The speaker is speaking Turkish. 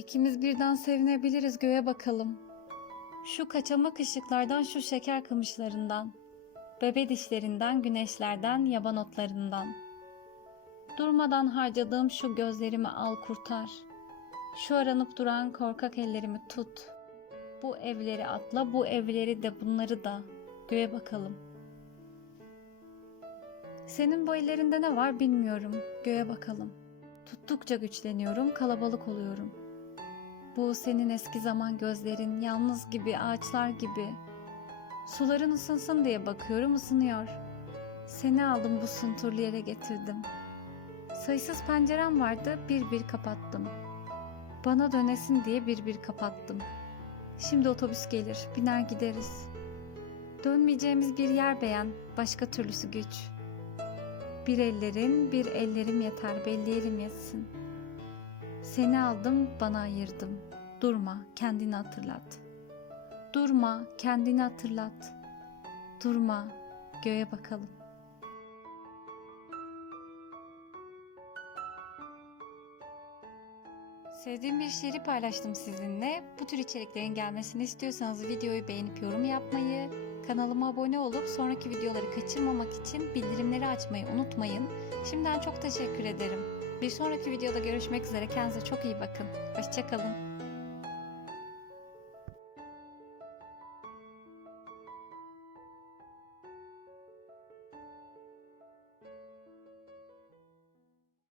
İkimiz birden sevinebiliriz göğe bakalım. Şu kaçamak ışıklardan şu şeker kamışlarından. Bebe dişlerinden, güneşlerden, yaban otlarından. Durmadan harcadığım şu gözlerimi al kurtar. Şu aranıp duran korkak ellerimi tut. Bu evleri atla, bu evleri de bunları da. Göğe bakalım. Senin bu ellerinde ne var bilmiyorum. Göğe bakalım. Tuttukça güçleniyorum, kalabalık oluyorum. Bu senin eski zaman gözlerin, yalnız gibi, ağaçlar gibi. Suların ısınsın diye bakıyorum, ısınıyor. Seni aldım bu sunturlu yere getirdim. Sayısız pencerem vardı, bir bir kapattım. Bana dönesin diye bir bir kapattım. Şimdi otobüs gelir, biner gideriz. Dönmeyeceğimiz bir yer beğen, başka türlüsü güç. Bir ellerin, bir ellerim yeter, belli elim yetsin. Seni aldım, bana ayırdım. Durma, kendini hatırlat. Durma, kendini hatırlat. Durma, göğe bakalım. Sevdiğim bir şiiri paylaştım sizinle. Bu tür içeriklerin gelmesini istiyorsanız videoyu beğenip yorum yapmayı, kanalıma abone olup sonraki videoları kaçırmamak için bildirimleri açmayı unutmayın. Şimdiden çok teşekkür ederim. Bir sonraki videoda görüşmek üzere. Kendinize çok iyi bakın. Hoşçakalın.